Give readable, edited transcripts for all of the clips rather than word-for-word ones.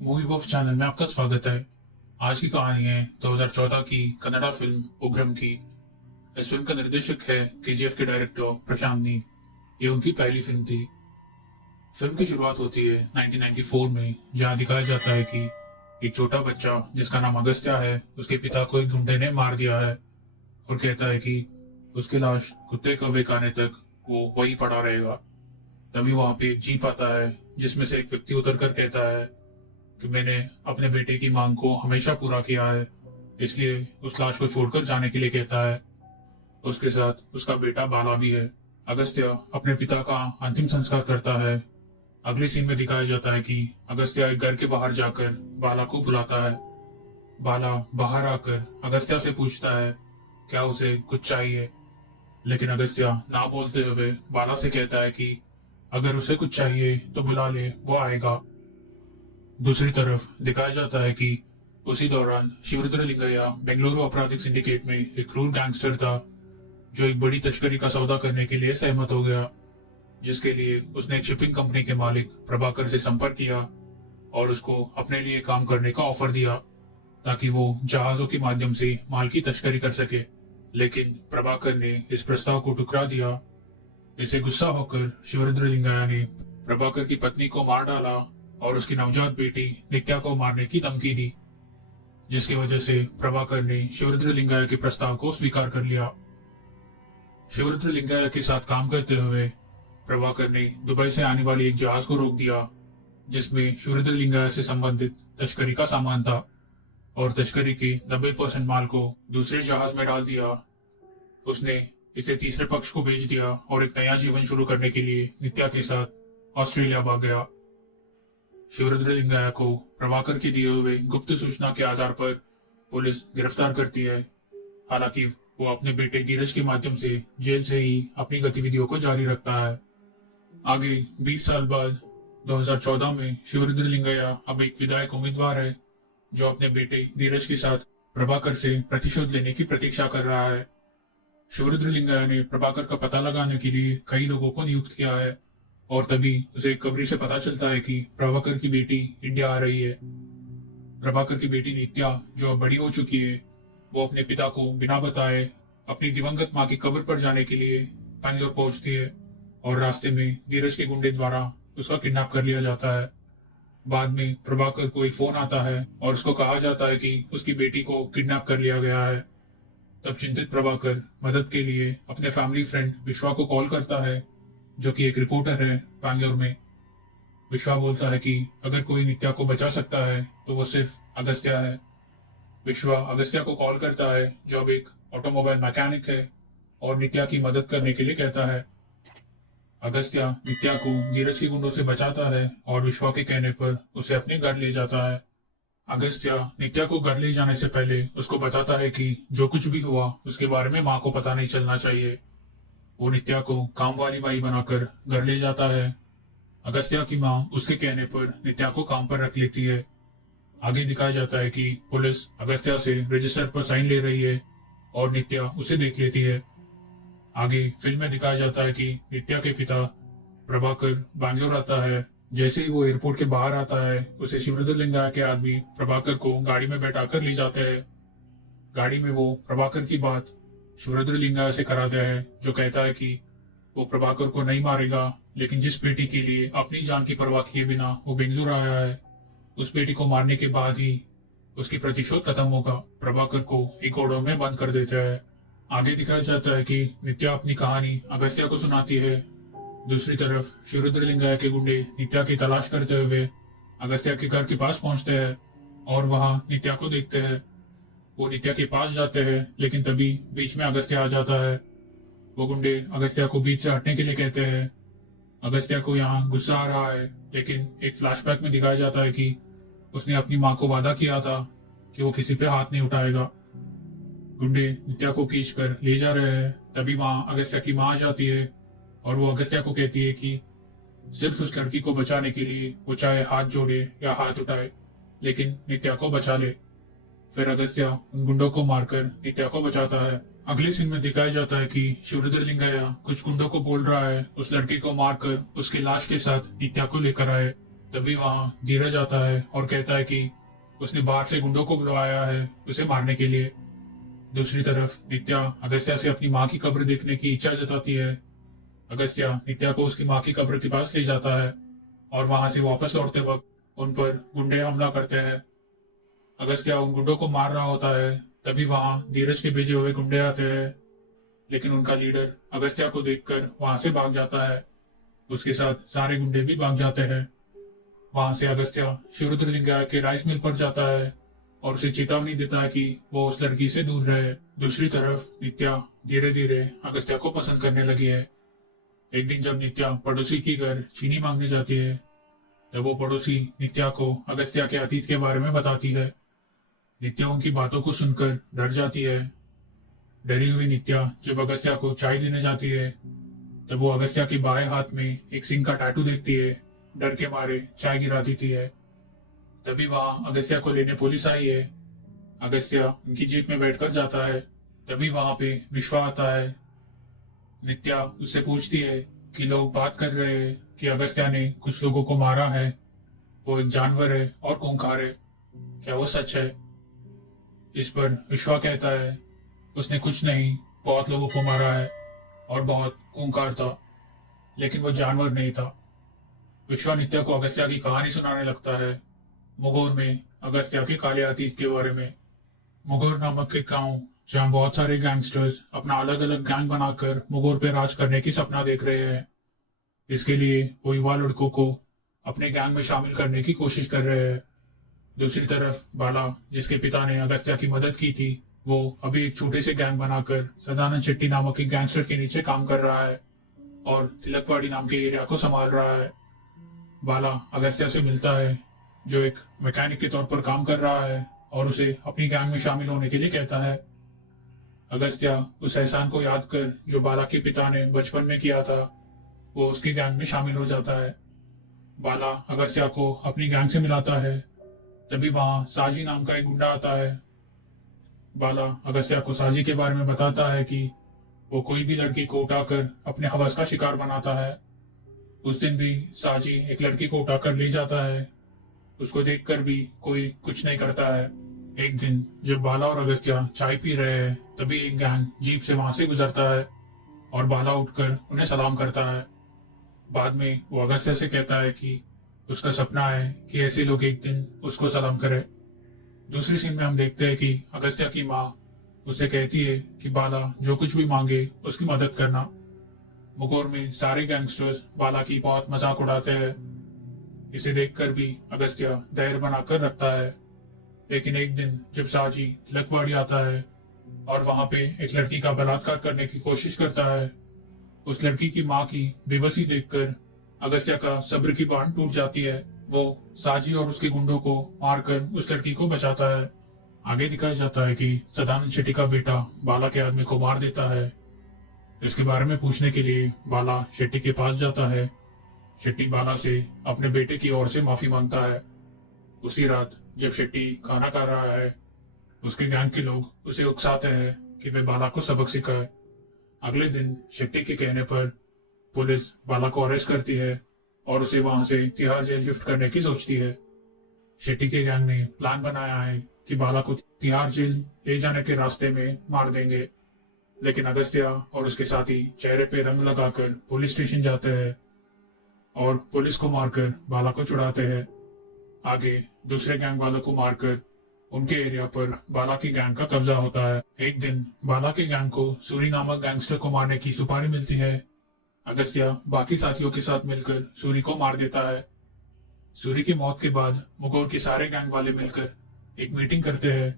Movie box channel में आपका स्वागत है। आज की कहानी है 2014 की कन्नड़ा फिल्म उग्रम की। इस फिल्म का निर्देशक है केजीएफ के डायरेक्टर प्रशांत नील। ये उनकी पहली फिल्म थी। फिल्म की शुरुआत होती है 1994 में, जहां दिखाया जाता है कि एक छोटा बच्चा जिसका नाम अगस्त्या है, उसके पिता को एक गुंडे ने मार दिया है और कहता है कि उसकी लाश कुत्ते कौवे खाने तक वो वहीं पड़ा रहेगा। तभी वहां पे एक जीप आता है, जिसमें से एक व्यक्ति उतर कर कहता है कि मैंने अपने बेटे की मांग को हमेशा पूरा किया है, इसलिए उस लाश को छोड़कर जाने के लिए कहता है। उसके साथ उसका बेटा बाला भी है। अगस्त्य अपने पिता का अंतिम संस्कार करता है। अगले सीन में दिखाया जाता है कि अगस्त्य एक घर के बाहर जाकर बाला को बुलाता है। बाला बाहर आकर अगस्त्य से पूछता है क्या उसे कुछ चाहिए, लेकिन अगस्त्य ना बोलते हुए बाला से कहता है कि अगर उसे कुछ चाहिए तो बुला ले, वो आएगा। दूसरी तरफ दिखाया जाता है कि उसी दौरान शिवरुद्र लिंगैया बेंगलुरु आपराधिक सिंडिकेट में एक क्रूर गैंगस्टर था, जो एक बड़ी तस्करी का सौदा करने के लिए सहमत हो गया, जिसके लिए उसने एक शिपिंग कंपनी के मालिक प्रभाकर से संपर्क किया और उसको अपने लिए काम करने का ऑफर दिया ताकि वो जहाजों के माध्यम से माल की तस्करी कर सके। लेकिन प्रभाकर ने इस प्रस्ताव को ठुकरा दिया। इसे गुस्सा होकर शिवरुद्र लिंगैया ने प्रभाकर की पत्नी को मार डाला और उसकी नवजात बेटी नित्या को मारने की धमकी दी, जिसकी वजह से प्रभाकर ने शिवरुद्र लिंगैया के प्रस्ताव को स्वीकार कर लिया। शिवरुद्र लिंगैया के साथ काम करते हुए प्रभाकर ने दुबई से आने वाली एक जहाज को रोक दिया, जिसमें शिवरुद्र लिंगैया से संबंधित तस्करी का सामान था, और तस्करी के 90% माल को दूसरे जहाज में डाल दिया। उसने इसे तीसरे पक्ष को बेच दिया और एक नया जीवन शुरू करने के लिए नित्या के साथ ऑस्ट्रेलिया भाग गया। शिवरुद्र लिंगैया को प्रभाकर के दिए हुए गुप्त सूचना के आधार पर पुलिस गिरफ्तार करती है। हालांकि वो अपने बेटे धीरज के माध्यम से जेल से ही अपनी गतिविधियों को जारी रखता है। आगे 20 साल बाद 2014 में शिवरुद्र लिंगैया अब एक विधायक उम्मीदवार है, जो अपने बेटे धीरज के साथ प्रभाकर से प्रतिशोध लेने की प्रतीक्षा कर रहा है। शिवरुद्र लिंगैया ने प्रभाकर का पता लगाने के लिए कई लोगों को नियुक्त किया है, और तभी उसे एक खबरी से पता चलता है कि प्रभाकर की बेटी इंडिया आ रही है। प्रभाकर की बेटी नित्या, जो अब बड़ी हो चुकी है, वो अपने पिता को बिना बताए अपनी दिवंगत मां की कब्र पर जाने के लिए बैंगलोर पहुंचती है, और रास्ते में धीरज के गुंडे द्वारा उसका किडनैप कर लिया जाता है। बाद में प्रभाकर को एक फोन आता है और उसको कहा जाता है कि उसकी बेटी को किडनैप कर लिया गया है। तब चिंतित प्रभाकर मदद के लिए अपने फैमिली फ्रेंड विश्वा को कॉल करता है, जो कि एक रिपोर्टर है बैंगलोर में। विश्वा बोलता है कि अगर कोई नित्या को बचा सकता है तो वो सिर्फ अगस्त्या है। विश्वा अगस्त्या को कॉल करता है, जो अब एक ऑटोमोबाइल मैकेनिक है, और नित्या की मदद करने के लिए कहता है। अगस्त्या नित्या को धीरज के गुंडों से बचाता है और विश्वा के कहने पर उसे अपने घर ले जाता है। अगस्त्या नित्या को घर ले जाने से पहले उसको बताता है कि जो कुछ भी हुआ उसके बारे में माँ को पता नहीं चलना चाहिए। वो नित्या को काम वाली बाई बनाकर घर ले जाता है। अगस्त्या की माँ उसके कहने पर नित्या को काम पर रख लेती है। आगे दिखाया जाता है कि पुलिस अगस्त्या से रजिस्टर पर साइन ले रही है और नित्या उसे देख लेती है। आगे फिल्म में दिखाया जाता है कि नित्या के पिता प्रभाकर बैंगलोर आता है। जैसे ही वो एयरपोर्ट के बाहर आता है, उसे शिवरुद्र लिंगैया के आदमी प्रभाकर को गाड़ी में बैठाकर ले जाते हैं। गाड़ी में वो प्रभाकर की बात शिवरुद्र लिंगैया से कराते हैं, जो कहता है कि वो प्रभाकर को नहीं मारेगा, लेकिन जिस बेटी के लिए अपनी जान की परवाह किए बिना वो बेंगलुरु आया है, उस बेटी को मारने के बाद ही उसकी प्रतिशोध खत्म होगा। प्रभाकर को एक गोडाउन में बंद कर देते हैं। आगे दिखाया जाता है कि नित्या अपनी कहानी अगस्त्या को सुनाती है। दूसरी तरफ शिवरुद्र लिंगैया के गुंडे नित्या की तलाश करते हुए अगस्त्या के घर के पास पहुंचते हैं और वहां नित्या को देखते हैं। वो नित्या के पास जाते हैं, लेकिन तभी बीच में अगस्त्या आ जाता है। वो गुंडे अगस्त्या को बीच से हटने के लिए कहते हैं। अगस्त्या को यहाँ गुस्सा आ रहा है, लेकिन एक फ्लैशबैक में दिखाया जाता है कि उसने अपनी माँ को वादा किया था कि वो किसी पे हाथ नहीं उठाएगा। गुंडे नित्या को खींच कर ले जा रहे हैं, तभी वहां अगस्त्या की माँ आ जाती है और वो अगस्त्या को कहती है कि सिर्फ उस लड़की को बचाने के लिए वो चाहे हाथ जोड़े या हाथ उठाए, लेकिन नित्या को बचा ले। फिर अगस्त्या उन गुंडों को मारकर नित्या को बचाता है। अगले सीन में दिखाया जाता है कि शिवरुद्र लिंगैया कुछ गुंडों को बोल रहा है उस लड़की को मारकर उसकी लाश के साथ नित्या को लेकर आए। तभी वहां धीरज आता है और कहता है कि उसने बाहर से गुंडों को बुलवाया है उसे मारने के लिए। दूसरी तरफ नित्या अगस्त्या से अपनी माँ की कब्र देखने की इच्छा जताती है। अगस्त्या नित्या को उसकी माँ की कब्र के पास ले जाता है और वहां से वापस लौटते वक्त उन पर गुंडे हमला करते हैं। अगस्त्या उन गुंडों को मार रहा होता है, तभी वहां धीरज के भेजे हुए गुंडे आते हैं, लेकिन उनका लीडर अगस्त्या को देखकर वहां से भाग जाता है। उसके साथ सारे गुंडे भी भाग जाते हैं। वहां से अगस्त्या शिवरुद्रलिंगाया के राइस मिल पर जाता है और उसे चेतावनी देता है कि वो उस लड़की से दूर रहे। दूसरी तरफ नित्या धीरे धीरे अगस्त्या को पसंद करने लगी है। एक दिन जब नित्या पड़ोसी के घर चीनी मांगने जाती है, तब वो पड़ोसी नित्या को अगस्त्या के अतीत के बारे में बताती है। नित्या उनकी बातों को सुनकर डर जाती है। डरी हुई नित्या जब अगस्त्या को चाय देने जाती है, तब वो अगस्त्या के बाएं हाथ में एक सिंह का टैटू देखती है। डर के मारे चाय गिरा देती है। तभी वहां अगस्त्या को लेने पुलिस आई है। अगस्त्या उनकी जीप में बैठकर जाता है। तभी वहां पे विश्वा आता है। नित्या उससे पूछती है कि लोग बात कर रहे हैं कि अगस्त्या ने कुछ लोगों को मारा है, वो एक जानवर है और खूंखार है, क्या वो सच है? इस पर विश्वा कहता है उसने कुछ नहीं, बहुत लोगों को मारा है और बहुत खूंखार था, लेकिन वो जानवर नहीं था। विश्वा नित्या को अगस्त्या की कहानी सुनाने लगता है, मुगोर में अगस्त्या के काले अतीत के बारे में। मुगोर नामक एक गांव जहां बहुत सारे गैंगस्टर्स अपना अलग अलग गैंग बनाकर मुगोर पे राज करने की सपना देख रहे हैं। इसके लिए वो युवा लड़कों को अपने गैंग में शामिल करने की कोशिश कर रहे हैं। दूसरी तरफ बाला, जिसके पिता ने अगस्त्या की मदद की थी, वो अभी एक छोटे से गैंग बनाकर सदानंद शेट्टी नामक एक गैंगस्टर के नीचे काम कर रहा है और तिलकवाड़ी नाम के एरिया को संभाल रहा है। बाला अगस्त्या से मिलता है, जो एक मैकेनिक के तौर पर काम कर रहा है, और उसे अपनी गैंग में शामिल होने के लिए कहता है। अगस्त्या उस एहसान को याद कर जो बाला के पिता ने बचपन में किया था, वो उसकी गैंग में शामिल हो जाता है। बाला अगस्त्या को अपनी गैंग से मिलाता है। तभी वहां साजी नाम का एक गुंडा आता है। बाला अगस्त्या को साजी के बारे में बताता है कि वो कोई भी लड़की को उठाकर अपने हवस का शिकार बनाता है। उस दिन भी साजी एक लड़की को उठाकर ले जाता है। उसको देखकर भी कोई कुछ नहीं करता है। एक दिन जब बाला और अगस्त्या चाय पी रहे हैं, तभी एक गैंग जीप से वहां से गुजरता है और बाला उठकर उन्हें सलाम करता है। बाद में वो अगस्त्या से कहता है कि उसका सपना है कि ऐसे लोग एक दिन उसको सलाम करें। दूसरी सीन में हम देखते हैं कि अगस्त्या की माँ उससे कहती है कि बाला जो कुछ भी मांगे उसकी मदद करना। मुगोर में सारे गैंगस्टर्स बाला की बहुत मजाक उड़ाते हैं। इसे देखकर भी अगस्त्या धैर्य बनाकर रखता है। लेकिन एक दिन जब साजी तिलकवाड़ी आता है और वहां पे एक लड़की का बलात्कार करने की कोशिश करता है, उस लड़की की माँ की बेबसी देखकर अगस्त्या का सब्र की बांध टूट जाती है। वो साजी और उसके गुंडों को मारकर उस लड़की को बचाता है। आगे दिखाया जाता है कि सदानंद शेट्टी का बेटा बाला के आदमी को मार देता है। इसके बारे में पूछने के लिए बाला शेट्टी के पास जाता है। शेट्टी बाला से अपने बेटे की ओर से माफी मांगता है। उसी रात जब शेट्टी खाना खा रहा है, उसके गैंग के लोग उसे उकसाते हैं कि वे बाला को सबक सिखाए। अगले दिन शेट्टी के कहने पर पुलिस बाला को अरेस्ट करती है और उसे वहां से तिहाड़ जेल शिफ्ट करने की सोचती है। शेट्टी के गैंग ने प्लान बनाया है कि बाला को तिहाड़ जेल ले जाने के रास्ते में मार देंगे, लेकिन अगस्त्या और उसके साथी चेहरे पे रंग लगाकर पुलिस स्टेशन जाते हैं और पुलिस को मारकर बाला को छुड़ाते हैं। आगे दूसरे गैंग वालों को मारकर उनके एरिया पर बाला की गैंग का कब्जा होता है। एक दिन बाला के गैंग को सूरी नामक गैंगस्टर को मारने की सुपारी मिलती है। अगस्त्या बाकी साथियों के साथ मिलकर सूरी को मार देता है। सूरी की मौत के बाद मुगोर के सारे गैंग वाले मिलकर एक मीटिंग करते हैं।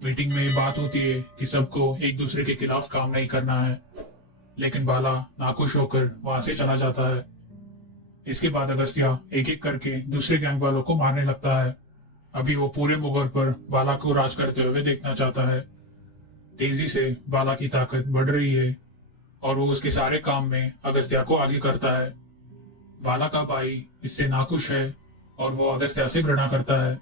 मीटिंग में ये बात होती है कि सबको एक दूसरे के खिलाफ काम नहीं करना है, लेकिन बाला नाखुश होकर वहां से चला जाता है। इसके बाद अगस्त्या एक एक करके दूसरे गैंग वालों को मारने लगता है। अभी वो पूरे मुगल पर बाला को राज करते हुए देखना चाहता है। तेजी से बाला की ताकत बढ़ रही है और वो उसके सारे काम में अगस्त्या को आगे करता है। बाला का भाई इससे नाखुश है और वो अगस्त्या से घृणा करता है।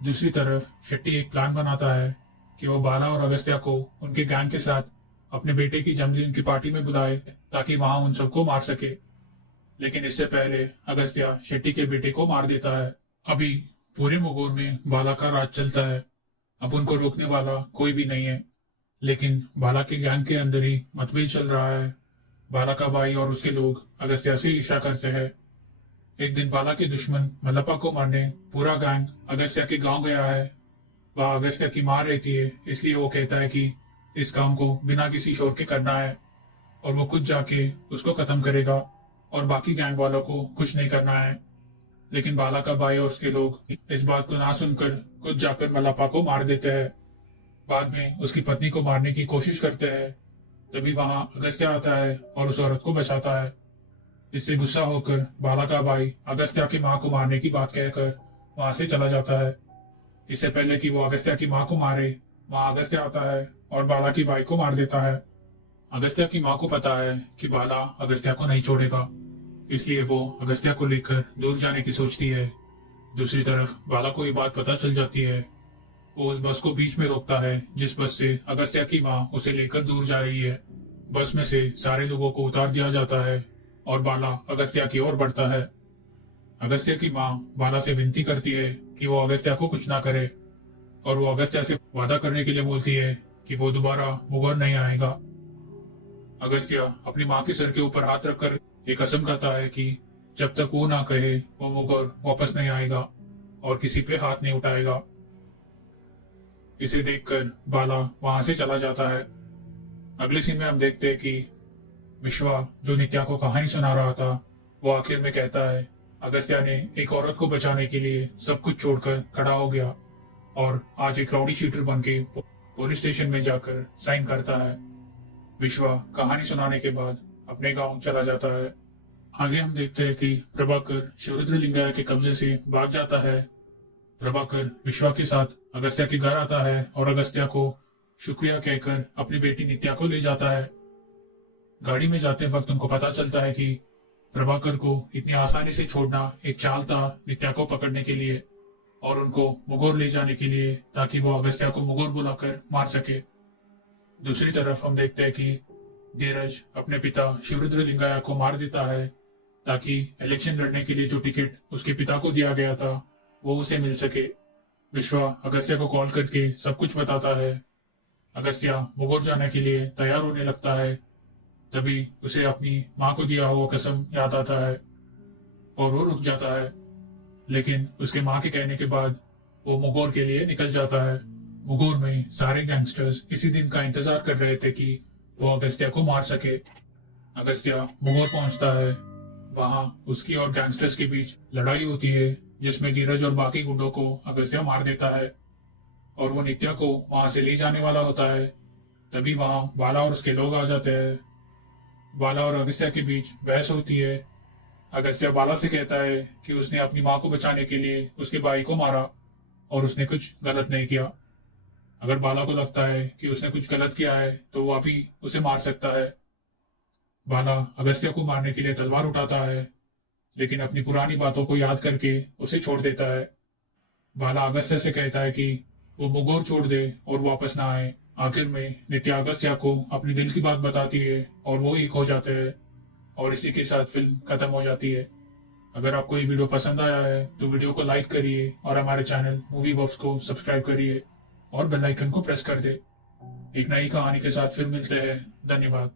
दूसरी तरफ शेट्टी एक प्लान बनाता है कि वो बाला और अगस्त्या को उनके गैंग के साथ अपने बेटे की जन्मदिन की पार्टी में बुलाए ताकि वहां उन सबको मार सके। लेकिन इससे पहले अगस्त्या शेट्टी के बेटे को मार देता है। अभी पूरे मुगोर में बाला का राज चलता है। अब उनको रोकने वाला कोई भी नहीं है। लेकिन बाला के गैंग के अंदर ही मतभेद चल रहा है। बाला का भाई और उसके लोग अगस्त्या से ईर्ष्या करते हैं। एक दिन बाला के दुश्मन मल्लप्पा को मारने पूरा गैंग अगस्त्या के गांव गया है। वह अगस्त्या की मार रहती है, इसलिए वो कहता है कि इस काम को बिना किसी शोर के करना है और वो खुद जाके उसको खत्म करेगा और बाकी गैंग वालों को कुछ नहीं करना है। लेकिन बाला का भाई और उसके लोग इस बात को ना सुनकर खुद जाकर मल्लप्पा को मार देते हैं। बाद में उसकी पत्नी को मारने की कोशिश करते हैं। तभी वहां अगस्त्या आता है और उस औरत को बचाता है। इससे गुस्सा होकर बाला का भाई अगस्त्या की मां को मारने की बात कहकर वहां से चला जाता है। इससे पहले कि वो अगस्त्या की मां को मारे, वहां अगस्त्या आता है और बाला की भाई को मार देता है। अगस्त्या की मां को पता है कि बाला अगस्त्या को नहीं छोड़ेगा, इसलिए वो अगस्त्या को लेकर दूर जाने की सोचती है। दूसरी तरफ बाला को ये बात पता चल जाती है। वो उस बस को बीच में रोकता है जिस बस से अगस्त्या की मां उसे लेकर दूर जा रही है। बस में से सारे लोगों को उतार दिया जाता है और बाला अगस्त्या की ओर बढ़ता है। अगस्त्या की मां बाला से विनती करती है कि वो अगस्त्या को कुछ ना करे और वो अगस्त्या से वादा करने के लिए बोलती है कि वो दोबारा मुगौर नहीं आएगा। अगस्त्या अपनी मां के सर के ऊपर हाथ रखकर एक कसम खाता है कि जब तक वो ना कहे वो मुगौर वापस नहीं आएगा और किसी पे हाथ नहीं उठाएगा। इसे देखकर बाला वहां से चला जाता है। अगले सीन में हम देखते हैं कि विश्वा, जो नित्या को कहानी सुना रहा था, वो आखिर में कहता है अगस्त्या ने एक औरत को बचाने के लिए सब कुछ छोड़कर खड़ा हो गया और आज एक राउडी शीटर बन के पुलिस स्टेशन में जाकर साइन करता है। विश्वा कहानी सुनाने के बाद अपने गांव चला जाता है। आगे हम देखते हैं कि प्रभाकर शिवरुद्र लिंगाया के कब्जे से भाग जाता है। प्रभाकर विश्वा के साथ अगस्त्या के घर आता है और अगस्त्या को शुक्रिया कहकर अपनी बेटी नित्या को ले जाता है। गाड़ी में जाते वक्त उनको पता चलता है कि प्रभाकर को इतनी आसानी से छोड़ना एक चाल था नित्या को पकड़ने के लिए और उनको मुगौर ले जाने के लिए, ताकि वो अगस्त्या को मुगौर बुलाकर मार सके। दूसरी तरफ हम देखते हैं कि धीरज अपने पिता शिवरुद्र लिंगाया को मार देता है ताकि इलेक्शन लड़ने के लिए जो टिकट उसके पिता को दिया गया था वो उसे मिल सके। विश्वा अगस्त्या को कॉल करके सब कुछ बताता है। अगस्त्या मुगौर जाने के लिए तैयार होने लगता है। तभी उसे अपनी मां को दिया हुआ कसम याद आता है और वो रुक जाता है। लेकिन उसके मां के कहने के बाद वो मुगौर के लिए निकल जाता है। मुगौर में सारे गैंगस्टर्स इसी दिन का इंतजार कर रहे थे कि वो अगस्त्या को मार सके। अगस्त्या मुगौर पहुंचता है। वहां उसकी और गैंगस्टर्स के बीच लड़ाई होती है जिसमें धीरज और बाकी गुंडों को अगस्त्या मार देता है और वो नित्या को वहां से ले जाने वाला होता है। तभी वहां बाला और उसके लोग आ जाते हैं। बाला और अगस्त्या के बीच बहस होती है। अगस्त्या बाला से कहता है कि उसने अपनी मां को बचाने के लिए उसके भाई को मारा और उसने कुछ गलत नहीं किया। अगर बाला को लगता है कि उसने कुछ गलत किया है तो वो अभी उसे मार सकता है। बाला अगस्त्या को मारने के लिए तलवार उठाता है, लेकिन अपनी पुरानी बातों को याद करके उसे छोड़ देता है। बाला अगस्त्या से कहता है कि वो मुगौर छोड़ दे और वापस ना आए। आखिर में नित्या अगस्त्या को अपनी दिल की बात बताती है और वो एक हो जाते हैं और इसी के साथ फिल्म खत्म हो जाती है। अगर आपको ये वीडियो पसंद आया है तो वीडियो को लाइक करिए और हमारे चैनल मूवी बॉक्स को सब्सक्राइब करिए और बेल आइकन को प्रेस कर दे। एक नई कहानी के साथ फिर मिलते हैं। धन्यवाद।